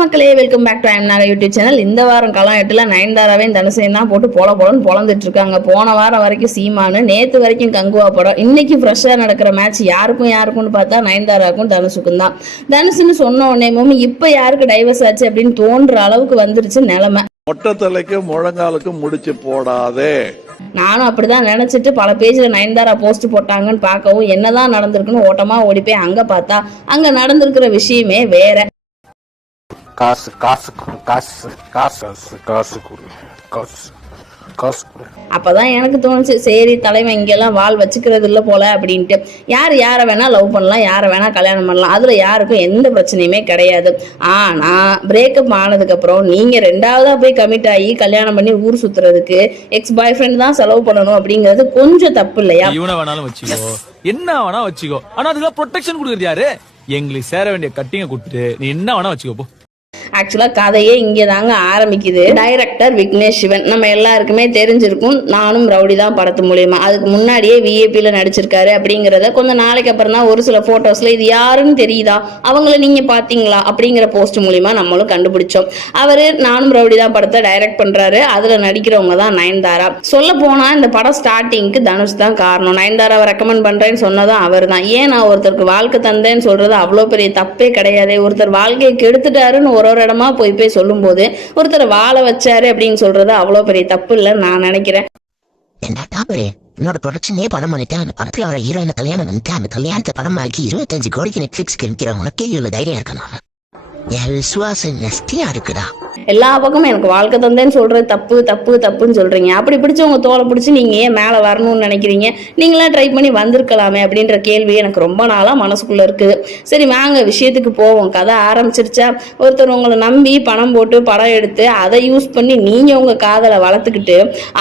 மக்களே, welcome back to I'm Naga YouTube channel. இந்த வாரம் களம் 8ல நயன்தாராவையும் தனுஷையும் தான் போட்டு போலன்னு பொழந்துட்டு இருக்காங்க. போன வாரம் வரைக்கும் சீமானு, நேத்து வரைக்கும் கங்குவா படம். இன்னைக்கு ஃப்ரெஷ்ஷா நடக்கிற மேட்ச் யாருக்கும்னு பார்த்தா நயன்தாராவுக்கும் தனுஷுக்கும் தான். தனுஷுன்னு சொன்ன உடனே இப்ப யாருக்கு டைவர்ஸ் ஆச்சு அப்படின்னு தோன்ற அளவுக்கு வந்துருச்சு நிலைமை. மொட்டை தலைக்கு முழங்காலுக்கு முடிச்சு போடாதே. நானும் அப்படிதான் நினைச்சிட்டு பல பேஜ்ல நயன்தாரா போஸ்ட் போட்டாங்கன்னு பார்க்கவும் என்னதான் நடந்திருக்குன்னு ஓட்டமா ஓடி போய் அங்க பார்த்தா அங்க நடந்திருக்கிற விஷயமே வேற. காசு காசு காசு காசு காசு காசு காசு. அப்பதான் எனக்கு தோணுச்சு, சரி தலைவன் இங்கெல்லாம் வால் வச்சுக்கிறது இல்லை போல அப்படின்ட்டு. யாரை வேணா லவ் பண்ணலாம், யாரை வேணா கல்யாணம் பண்ணலாம், அதுல யாருக்கும் எந்த பிரச்சனையுமே கிடையாது. ஆனா பிரேக்கப் ஆனதுக்கு அப்புறம் நீங்க ரெண்டாவதா போய் கமிட் ஆகி கல்யாணம் பண்ணி ஊர் சுத்துறதுக்கு எக்ஸ் பாய் ஃப்ரெண்ட் தான் செலவு பண்ணணும் அப்படிங்கிறது கொஞ்சம் தப்பு இல்லையா? இவனை வேணாலும் வச்சுக்கோ, என்ன வேணா வச்சுக்கோ, ஆனா அதுக்கு ப்ரொடெக்ஷன் கொடுக்குறது யாரு? எங்களுக்கு சேர வேண்டிய கட்டிங்க கொடுத்துட்டு நீ என்ன வேணா வச்சுக்கோ போ. ஆக்சுவலா கதையே இங்கே தாங்க ஆரம்பிக்குது. டைரக்டர் விக்னேஷ் சிவன் நம்ம எல்லாருக்குமே தெரிஞ்சிருக்கும், நானும் ரவுடி தான் படத்து மூலியமா. அதுக்கு முன்னாடியே விஏபியில நடிச்சிருக்காரு அப்படிங்கிறத கொஞ்சம் நாளைக்கு அப்புறம் தான் ஒரு சில போட்டோஸ்ல இது யாருன்னு தெரியுதா, அவங்கள நீங்க பாத்தீங்களா அப்படிங்கிற போஸ்ட் மூலியமா நம்மளும் கண்டுபிடிச்சோம். அவரு நானும் ரவுடி தான் படத்தை டைரக்ட் பண்றாரு. அதுல நடிக்கிறவங்க தான் நயன்தாரா. சொல்ல போனா இந்த படம் ஸ்டார்டிங்க்கு தனுஷ் தான் காரணம். நயன்தாராவை ரெக்கமெண்ட் பண்றேன்னு சொன்னதும் அவர் தான். ஏன் நான் ஒருத்தருக்கு வாழ்க்கை தந்தேன்னு சொல்றது அவ்வளோ பெரிய தப்பே கிடையாது. ஒருத்தர் வாழ்க்கையை கெடுத்துட்டாருன்னு ஒரு இடமா போய் சொல்லும் போது ஒருத்தர் வாழ வச்சாரு அப்படின்னு சொல்றது அவ்வளவு பெரிய தப்பு இல்லைன்னு நான் நினைக்கிறேன். என்னோட ப்ரொடக்ஷனே படம் பண்ணிட்டேன். அந்த படத்துல வர ஹீரோயினை கல்யாணம் பண்ணிட்டு அந்த கல்யாணத்தை படமாக்கி 25 கோடிக்கு நெட்ஃபிளிக்ஸ்க்கு விற்கிற உனக்கே இவ்வளவு தைரியம் இருக்கணும். என் விசுவாசம் நெஸ்டியா இருக்குடா. எல்லா பக்கமும் எனக்கு வாழ்க்கை தந்தேன்னு சொல்றது தப்பு தப்பு தப்புன்னு சொல்றீங்க. அப்படி பிடிச்சவங்க தோலை பிடிச்சி நீங்க ஏன் மேல வரணும்னு நினைக்கிறீங்க? நீங்களா ட்ரை பண்ணி வந்திருக்கலாமே அப்படின்ற கேள்வி எனக்கு ரொம்ப நாளா மனசுக்குள்ள இருக்குது. சரி வாங்க விஷயத்துக்கு போவோம். கதை ஆரம்பிச்சிருச்சா? ஒருத்தர் உங்களை நம்பி பணம் போட்டு படம் எடுத்து அதை யூஸ் பண்ணி நீங்க உங்க காதலை வளர்த்துக்கிட்டு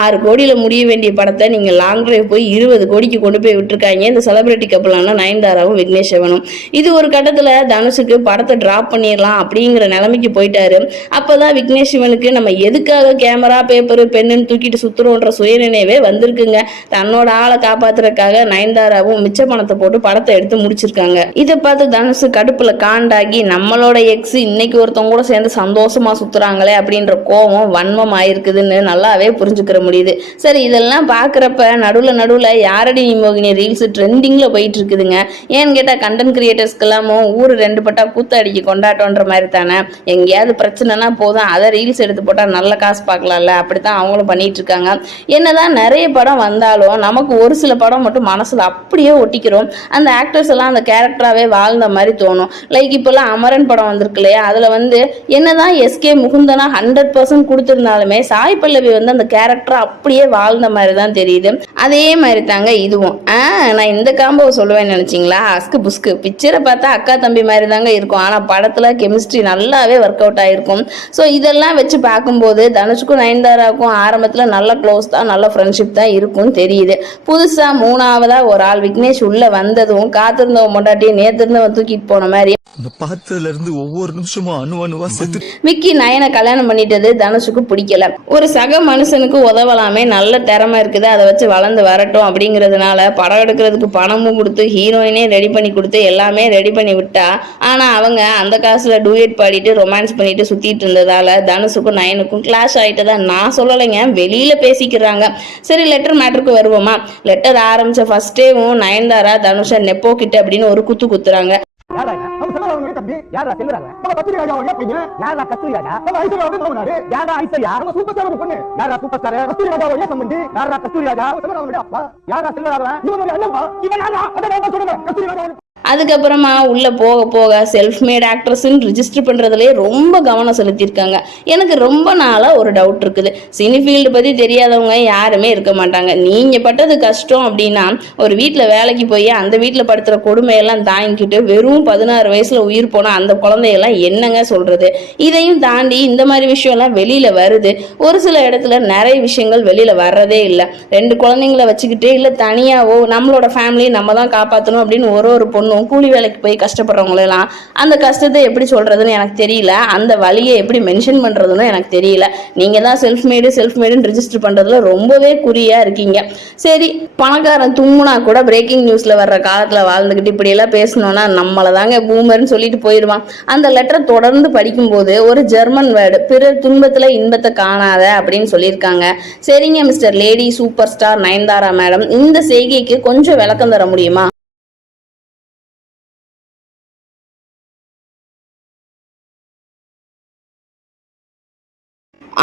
6 கோடியில முடிய வேண்டிய படத்தை நீங்க லாங் டிரைவ் போய் 20 கோடிக்கு கொண்டு போய் விட்டுருக்காங்க இந்த செலிபிரிட்டி கப்பலான நயன்தாராவும் விக்னேஷ் சிவனும். இது ஒரு கட்டத்துல தனுஷுக்கு படத்தை டிராப் பண்ணிடலாம் அப்படிங்கிற நிலைமைக்கு போயிட்டாரு. அப்பதான் விக்னேஷ் சிவனுக்கு நம்ம எதுக்காக கேமரா பேப்பர் பெண்ணுன்னு தூக்கிட்டு சுத்துறோன்ற சுயநினைவே வந்திருக்குங்க. தன்னோட ஆளை காப்பாத்துறதுக்காக நயன்தாராவும் மிச்ச பணத்தை போட்டு படத்தை எடுத்து முடிச்சிருக்காங்க. இதை பார்த்து தனுஷ் கடுப்புல காண்டாகி நம்மளோட எக்ஸ் இன்னைக்கு ஒருத்தவங்க கூட சேர்ந்து சந்தோஷமா சுத்துறாங்களே அப்படின்ற கோபம் வன்மம் ஆயிருக்குதுன்னு நல்லாவே புரிஞ்சுக்கிற முடியுது. சரி இதெல்லாம் பாக்குறப்ப நடுவுல யாரடி நீ மோகினி ரீல்ஸ் ட்ரெண்டிங்ல போயிட்டு இருக்குதுங்க. ஏன்னு கேட்டா கண்டென்ட் கிரியேட்டர்ஸ்க்கு எல்லாமும் ஊரு 2 பட்டா கூத்தாடிக்கு கொண்டாட்டோன்ற மாதிரி தானே. எங்கேயாவது பிரச்சனைனா போதும் அதை ரீல்ஸ் எடுத்து போட்டால் நல்ல காசு பார்க்கலாம்ல, அப்படித்தான் அவங்களும் பண்ணிட்டு இருக்காங்க. என்னதான் நிறைய படம் வந்தாலும் நமக்கு ஒரு சில படம் மட்டும் மனசுல அப்படியே ஒட்டிக்கிறோம். அந்த ஆக்டர்ஸ் எல்லாம் அந்த கேரக்டராகவே வாழ்ந்த மாதிரி தோணும். லைக் இப்பெல்லாம் அமரன் படம் வந்திருக்கு இல்லையா, அதுல என்னதான் எஸ்கே முகுந்தனா 100% கொடுத்திருந்தாலுமே சாய் பல்லவி அந்த கேரக்டர் அப்படியே வாழ்ந்த மாதிரி தான் தெரியுது. அதே மாதிரி தாங்க இதுவும். நான் இந்த காம்போ சொல்லுவேன்னு நினைச்சிங்களா? அஸ்கு புஸ்கு பிக்சரை பார்த்தா அக்கா தம்பி மாதிரி தாங்க இருக்கும். ஆனா படத்துல கெமிஸ்ட்ரி நல்லாவே ஒர்க் அவுட் ஆயிருக்கும். ஸோ இதெல்லாம் வச்சு பார்க்கும்போது தனுஷுக்கும் நயன்தாராவுக்கும் ஆரம்பத்துல நல்ல க்ளோஸ் தான், நல்ல ஃப்ரெண்ட்ஷிப் தான் இருக்கும்னு தெரியுது. புதுசா 3ஆவதா ஒரு ஆள் விக்னேஷ் உள்ள வந்ததும் காத்திருந்தவன் மொண்டாட்டியும் நேத்திருந்தவன் தூக்கிட்டு போன மாதிரி பார்த்ததுல இருந்து ஒவ்வொரு நிமிஷமும் அணுவா செத்து விக்கி நயனை கல்யாணம் பண்ணிட்டது தனுஷுக்கு பிடிக்கல. ஒரு சக மனுஷனுக்கு உதவலாமே, நல்ல திறமை இருக்குது, அதை வச்சு வளர்ந்து வரட்டும் அப்படிங்கிறதுனால படம் எடுக்கிறதுக்கு பணமும் கொடுத்து ஹீரோயினே ரெடி பண்ணி கொடுத்து எல்லாமே ரெடி பண்ணி விட்டா. ஆனா அவங்க அந்த காசுல டூயட் பாடிட்டு ரொமான்ஸ் பண்ணிட்டு சுத்திட்டு இருந்ததால தனுஷுக்கும் நயனுக்கும் கிளாஷ் ஆயிட்டதா நான் சொல்லலைங்க, வெளியில பேசிக்கிறாங்க. சரி லெட்டர் மேட்டருக்கு வருவோமா? லெட்டர் ஆரம்பிச்ச ஃபர்ஸ்டேவும் நயன்தாரா தனுஷை நெப்போ கிட்ட அப்படின்னு ஒரு குத்து குத்துறாங்க. அதுக்கப்புறமா உள்ள போக போக செல்ஃப் மேட் ஆக்ட்ரஸ்ன்னு ரிஜிஸ்டர் பண்றதுலேயே ரொம்ப கவனம் செலுத்தியிருக்காங்க. எனக்கு ரொம்ப நாளா ஒரு டவுட் இருக்குது. சினி ஃபீல்டு பத்தி தெரியாதவங்க யாருமே இருக்க மாட்டாங்க. நீங்க பட்டது கஷ்டம் அப்படின்னா ஒரு வீட்டுல வேலைக்கு போய் அந்த வீட்டுல படுத்துற கொடுமையெல்லாம் தாங்கிக்கிட்டு வெறும் 16 வயசுல உயிர் போன அந்த குழந்தையெல்லாம் என்னங்க சொல்றது? இதையும் தாண்டி இந்த மாதிரி விஷயம் எல்லாம் வெளியில வருது. ஒரு சில இடத்துல நிறைய விஷயங்கள் வெளியில வர்றதே இல்லை. 2 குழந்தைங்களை வச்சுக்கிட்டு இல்ல தனியாவோ நம்மளோட ஃபேமிலியை நம்ம தான் காப்பாற்றணும் அப்படின்னு ஒரு பொண்ணு பாவம் கூலி வேலைக்கு போய் கஷ்டப்படுறவங்களெல்லாம் அந்த கஷ்டத்தை எப்படி சொல்றதுன்னு எனக்கு தெரியல, அந்த வழியை எப்படி மென்ஷன் பண்றதுன்னு எனக்கு தெரியல. நீங்க தான் செல்ஃப் மேடுன்னு ரிஜிஸ்டர் பண்றதுல ரொம்பவே குறியா இருக்கீங்க. சரி, பணக்காரன் தும்முனா கூட பிரேக்கிங் நியூஸ்ல வர்ற காலத்துல வாழ்ந்துகிட்டு இப்படி எல்லாம் பேசணும்னா நம்மள தாங்க பூமர்னு சொல்லிட்டு போயிடுவான். அந்த லெட்டரை தொடர்ந்து படிக்கும்போது ஒரு ஜெர்மன் வேர்டு, பிறர் துன்பத்துல இன்பத்தை காணாத அப்படின்னு சொல்லியிருக்காங்க. சரிங்க mister lady super star Nayanthara madam, இந்த செய்கைக்கு கொஞ்சம் விளக்கம் தர முடியுமா?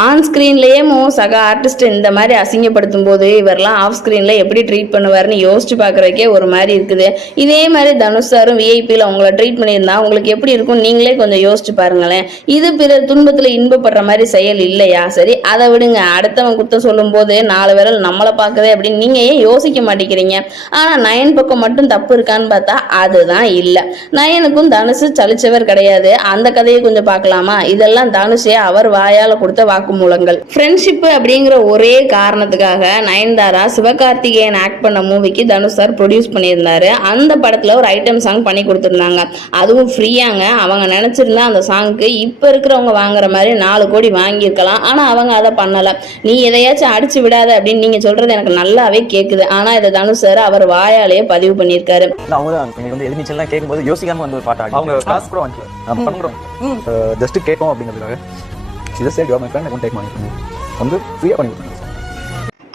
ஆன் ஸ்க்ரீன்லேயே சக ஆர்டிஸ்ட் இந்த மாதிரி அசிங்கப்படுத்தும் போது இவரெல்லாம் ஆஃப் ஸ்க்ரீனில் எப்படி ட்ரீட் பண்ணுவார்னு யோசிச்சு பார்க்குறதுக்கே ஒரு மாதிரி இருக்குது. இதே மாதிரி தனுஷ் சாரும் விஐபியில் உங்களை ட்ரீட் பண்ணியிருந்தா உங்களுக்கு எப்படி இருக்கும் நீங்களே கொஞ்சம் யோசிச்சு பாருங்களேன். இது பிறர் துன்பத்தில் இன்பப்படுற மாதிரி செயல் இல்லையா? சரி, அதை விடுங்க. அடுத்தவன் குத்தம் சொல்லும் போது 4 விரல் நம்மளை பார்க்குதே அப்படின்னு நீங்கள் ஏன் யோசிக்க மாட்டேங்கிறீங்க? ஆனால் நயன் பக்கம் மட்டும் தப்பு இருக்கான்னு பார்த்தா அதுதான் இல்லை. நயனுக்கும் தனுஷ் சலிச்சவர் கிடையாது. அந்த கதையை கொஞ்சம் பார்க்கலாமா? இதெல்லாம் தனுஷே அவர் வாயால் கொடுத்த வாக்குமூலங்கள். ஃப்ரெண்ட்ஷிப் அப்படிங்கிற ஒரே காரணத்துக்காக நயன்தாரா சிவகார்த்திகேயன் ஆக்ட் பண்ண மூவிக்கு தனுஷ் சார் ப்ரொடியூஸ் பண்ணியிருந்தாரு. அந்த படத்துல ஒரு ஐட்டம் சாங் பண்ணி கொடுத்துருந்தாங்க, அதுவும் ஃப்ரீயாங்க. அவங்க நினைச்சிருந்தா அந்த சாங்க்கு இப்ப இருக்கிறவங்க வாங்குற மாதிரி 4 கோடி வாங்கியிருக்கலாம். ஆனா அவங்க அதை பண்ணல. நீ எதையாச்சும் அடிச்சு விடாத அப்படின்னு நீங்க சொல்றது எனக்கு நல்லாவே கேக்குது. ஆனா இதை தனுஷ் சார் அவர் வாயாலேயே பதிவு பண்ணியிருக்காரு. எலிமிச்சல்லாம் கேட்கும்போது யோசிக்காம வந்து ஒரு பாட்டு அவங்க காசு கூட வாங்கிக்கலாம், ஜஸ்ட் கேட்கும் அப்படிங்கிறதுக்காக she just said you are my friend, I won't take money from you. வந்து ஃப்ரீயா பண்ணி கொடுத்தாங்க.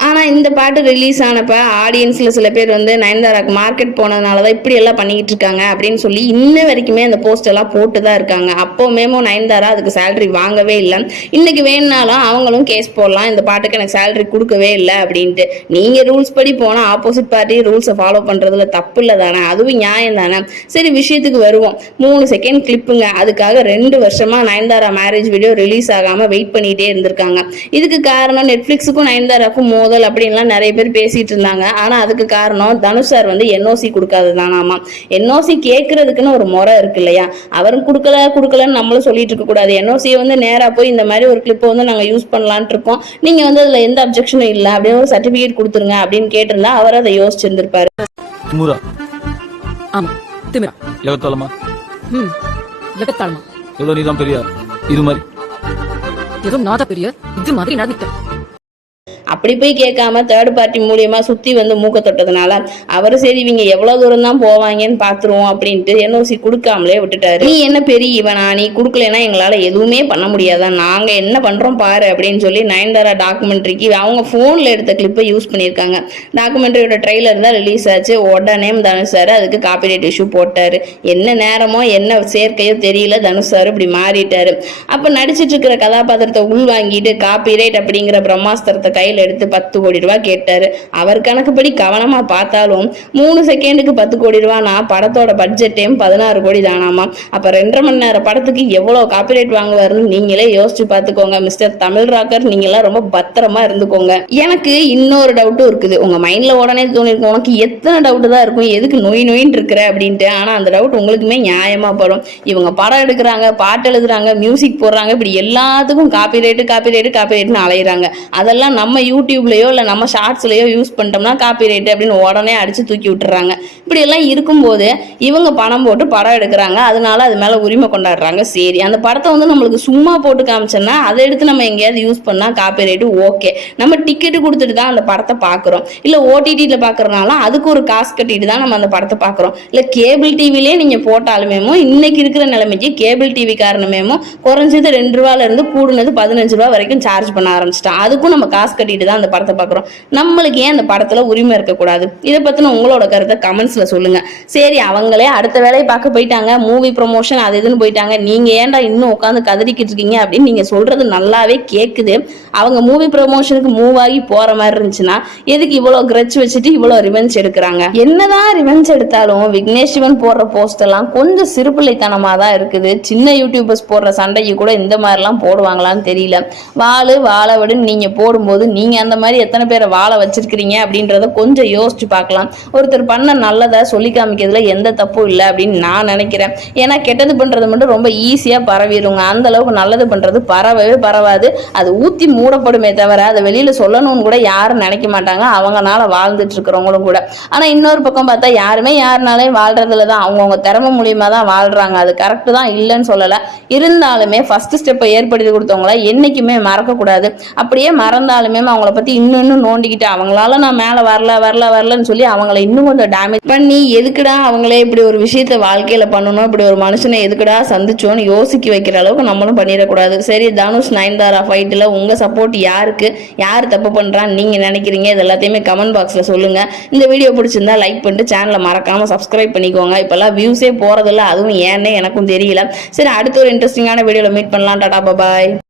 ஆனால் இந்த பாட்டு ரிலீஸ் ஆனப்போ ஆடியன்ஸில் சில பேர் வந்து நயன்தாராக்கு மார்க்கெட் போனதுனால தான் இப்படி எல்லாம் பண்ணிக்கிட்டு இருக்காங்க அப்படின்னு சொல்லி இன்ன வரைக்குமே அந்த போஸ்ட் எல்லாம் போட்டு தான் இருக்காங்க. அப்போவுமேமோ நயன்தாரா அதுக்கு சேலரி வாங்கவே இல்லை. இன்னைக்கு வேணுனாலும் அவங்களும் கேஸ் போடலாம், இந்த பாட்டுக்கு எனக்கு சேலரி கொடுக்கவே இல்லை அப்படின்ட்டு. நீங்கள் ரூல்ஸ் படி போனால் ஆப்போசிட் பார்ட்டி ரூல்ஸை ஃபாலோ பண்ணுறதுல தப்பு இல்லை தானே, அதுவும் நியாயம் தானே. சரி, விஷயத்துக்கு வருவோம். 3 செகண்ட் கிளிப்புங்க. அதுக்காக 2 வருஷமாக நயன்தாரா மேரேஜ் வீடியோ ரிலீஸ் ஆகாமல் வெயிட் பண்ணிகிட்டே இருந்திருக்காங்க. இதுக்கு காரணம் நெட்ஃப்ளிக்ஸுக்கும் நயன்தாராக்கும் அப்படின்லாம் நிறைய பேர் பேசிட்டு இருந்தாங்க. ஆனா அதுக்கு காரணம் தனுஷ் சார் வந்து என்ஓசி கொடுக்காததானாமா. என்ஓசி கேட்கறதுக்குன்னு ஒரு முறை இருக்கு இல்லையா, அவரும் கொடுக்கலன்னு நம்மளும் சொல்லிட்டு இருக்க கூடாது. என்ஓசியை வந்து நேரா போய் இந்த மாதிரி ஒரு கிளிப்பை வந்து நாங்க யூஸ் பண்ணலான் இருக்கோம், நீங்க வந்து அதுல எந்த அப்ஜெக்ஷனும் இல்லை அப்படின்னு ஒரு சர்டிபிகேட் கொடுத்துருங்க அப்படின்னு கேட்டிருந்தா அவர் அதை யோசிச்சிருந்திருப்பாரு. திமுரா ஆமா, திமிரா எவத்தாலமா எகத்தாளமா ஏதோ நீதான் பெரிய இது மாதிரி ஏதோ நாத பெரிய இது மாதிரி நடந்துட்டேன். அப்படி போய் கேட்காம தேர்ட் பார்ட்டி மூலியமா சுத்தி வந்து மூக்க தொட்டதுனால அவரு சரி இவங்க எவ்வளவு தூரம் தான் போவாங்கன்னு பாத்துருவோம் அப்படின்ட்டு என்ஓசி கொடுக்காமலே விட்டுட்டாரு. நீ என்ன பெரிய இவனா, நீ கொடுக்கலன்னா எங்களால எதுவுமே பண்ண முடியாதா, நாங்க என்ன பண்றோம் பாரு அப்படின்னு சொல்லி நயன்தாரா டாக்குமெண்ட்ரிக்கு அவங்க போன்ல எடுத்த கிளிப்பை யூஸ் பண்ணியிருக்காங்க. டாக்குமெண்ட்ரியோட ட்ரெய்லர் தான் ரிலீஸ் ஆச்சு. உடனே தனுஷ் சார் அதுக்கு காப்பிரைட் இஷ்யூ போட்டாரு. என்ன நேரமோ என்ன சேர்க்கையோ தெரியல, தனுஷ் சார் இப்படி மாறிட்டாரு. அப்ப நடிச்சிட்டு இருக்கிற கதாபாத்திரத்தை உள்வாங்கிட்டு காப்பிரைட் அப்படிங்கிற பிரம்மாஸ்திரத்தை கையில் எடுத்து 10 கோடி ரூபாய் கேட்டாரு. அவர் கணக்குப்படி கவனமா பார்த்தாலும் 3 செகண்டுக்கு 10 கோடி ரூபாய்னா படத்தோட பட்ஜெட்டையும் 16 கோடி தானாமா. அப்ப 2.5 மணி நேரம் படத்துக்கு எவ்வளவு காப்பிரைட் வாங்குவாருன்னு நீங்களே யோசிச்சு பார்த்துக்கோங்க. மிஸ்டர் தமிழ் ராக்கர், நீங்க எல்லாம் ரொம்ப பத்திரமா இருந்துக்கோங்க. எனக்கு இன்னொரு டவுட்டும் இருக்குது. உங்க மைண்ட்ல உடனே தோணிருக்கும், உனக்கு எத்தனை டவுட் தான் இருக்கும், எதுக்கு நோயின்னு இருக்கிற அப்படின்ட்டு. ஆனா அந்த டவுட் உங்களுக்குமே நியாயமா படும். இவங்க படம் எடுக்கிறாங்க, பாட்டு எழுதுறாங்க, மியூசிக் போடுறாங்க, இப்படி எல்லாத்துக்கும் காப்பிரைட்னு அலையிறாங்க. அதெல்லாம் நம்ம யூடியூப்லயோ இல்ல நம்ம ஷார்ட்ஸ்லயோ யூஸ் பண்ணிட்டோம்னா காப்பிரைட் அப்படின்னு உடனே அடிச்சு தூக்கி விட்டுறாங்க. இப்படி எல்லாம் இருக்கும்போது இவங்க பணம் போட்டு படம் எடுக்கிறாங்க, அதனால அது மேல உரிமை கொண்டாடுறாங்க. சரி, அந்த படத்தை வந்து நம்மளுக்கு சும்மா போட்டு காமிச்சோம்னா அதை எடுத்து நம்ம எங்கேயாவது யூஸ் பண்ணா காப்பிரைட் ஓகே. நம்ம டிக்கெட் கொடுத்துட்டு தான் அந்த படத்தை பாக்குறோம், இல்ல ஓடிடில பாக்குறதுனால அதுக்கு ஒரு காசு கட்டிட்டு தான் நம்ம அந்த படத்தை பாக்குறோம். இல்ல கேபிள் டிவிலே நீங்க போட்டாலுமேமோ இன்னைக்கு இருக்கிற நிலைமைக்கு கேபிள் டிவி காரணமேமோ குறைஞ்சது 2 ரூபாயில இருந்து கூடுனது 15 ரூபாய் வரைக்கும் சார்ஜ் பண்ண ஆரம்பிச்சிட்டான். அதுக்கும் நம்ம காசு கட்டிட்டு தான் அந்த படத்தை பார்க்குறோம். நம்மளுக்கு ஏன் அந்த படத்துல உரிமை இருக்கக்கூடாது? இதை பத்தின உங்களோட கருத்தை கமெண்ட்ஸ்ல சொல்லுங்க. சரி, அவங்களே அடுத்த வேலையை பார்க்க போயிட்டாங்க, மூவி ப்ரொமோஷன் அது இதுன்னு போயிட்டாங்க, நீங்க ஏன்டா இன்னும் உட்காந்து கதறிக்கிட்டு இருக்கீங்க அப்படின்னு நீங்க சொல்றது நல்லாவே கேக்குது. அவங்க மூவி ப்ரொமோஷனுக்கு மூவ் ஆகி போற மாதிரி இருந்துச்சுன்னா எதுக்கு இவ்வளவு கிரட்ச் வச்சுட்டு இவ்வளவு ரிவெஞ்ச் எடுக்கிறாங்க? என்னதான் ரிவெஞ்ச் எடுத்தாலும் விக்னேஷ் சிவன் போடுற போஸ்ட் எல்லாம் கொஞ்சம் சிறுபிள்ளைத்தனமா தான் இருக்குது. சின்ன யூடியூபர்ஸ் போடுற சண்டைக்கு கூட இந்த மாதிரிலாம் போடுவாங்களான்னு தெரியல. வாழவிடுன்னு நீங்க போடும்போது நீங்க அந்த மாதிரி எத்தனை பேரை வாழ வச்சிருக்கிறீங்க அப்படின்றத கொஞ்சம் யோசிச்சு பார்க்கலாம். ஒருத்தர் பண்ண நல்லதை சொல்லி காமிக்கிறதுல எந்த தப்பும் இல்லை அப்படின்னு நான் நினைக்கிறேன். ஏன்னா கெட்டது பண்றது மட்டும் ரொம்ப ஈஸியா பரவிடுங்க, அந்த அளவுக்கு நல்லது பண்றது பரவவே பரவாது. அது ஊத்தி மூடப்படுமே தவிர அதை வெளியில சொல்லணும்னு கூட யாரும் நினைக்க மாட்டாங்க, அவங்கனால வாழ்ந்துட்டு இருக்கிறவங்களும் கூட. ஆனா இன்னொரு பக்கம் பார்த்தா யாருமே யாருனாலையும் வாழ்றதுல தான் அவங்கவுங்க திறமை மூலியமா தான் வாழ்றாங்க. அது கரெக்ட் தான், இல்லைன்னு சொல்லல. இருந்தாலுமே ஃபர்ஸ்ட் ஸ்டெப்பை ஏற்படுத்தி கொடுத்தவங்கள என்னைக்குமே மறக்க கூடாது. அப்படியே மறந்தாலுமே அவங்கள பத்தி இன்னும் நோண்டிக்கிட்டு அவங்களால நான் மேல வரலன்னு சொல்லி அவங்கள இன்னும் கொஞ்சம் டேமேஜ் பண்ணி எதுக்குடா அவங்களே இப்படி ஒரு விஷயத்த வாழ்க்கையில பண்ணணும், இப்படி ஒரு மனுஷனை எதுக்குடா சந்திச்சோன்னு யோசிக்க வைக்கிற அளவுக்கு நம்மளும் பண்ணிடக்கூடாது. சரி, தனுஷ் நயன்தாரா ஃபைட்டில் உங்க சப்போர்ட் யாருக்கு, யார் தப்பு பண்றான்னு நீங்க நினைக்கிறீங்க? இது எல்லாத்தையுமே கமெண்ட் பாக்ஸ்ல சொல்லுங்க. இந்த வீடியோ பிடிச்சிருந்தா லைக் பண்ணிட்டு சேனலை மறக்காம சப்ஸ்கிரைப் பண்ணிக்கோங்க. இப்பெல்லாம் வியூஸே போறதில்ல, அதுவும் ஏன்னே எனக்கும் தெரியல. சரி, அடுத்த ஒரு இன்ட்ரெஸ்டிங்கான வீடியோல மீட் பண்ணலாம். டாடா பாய்.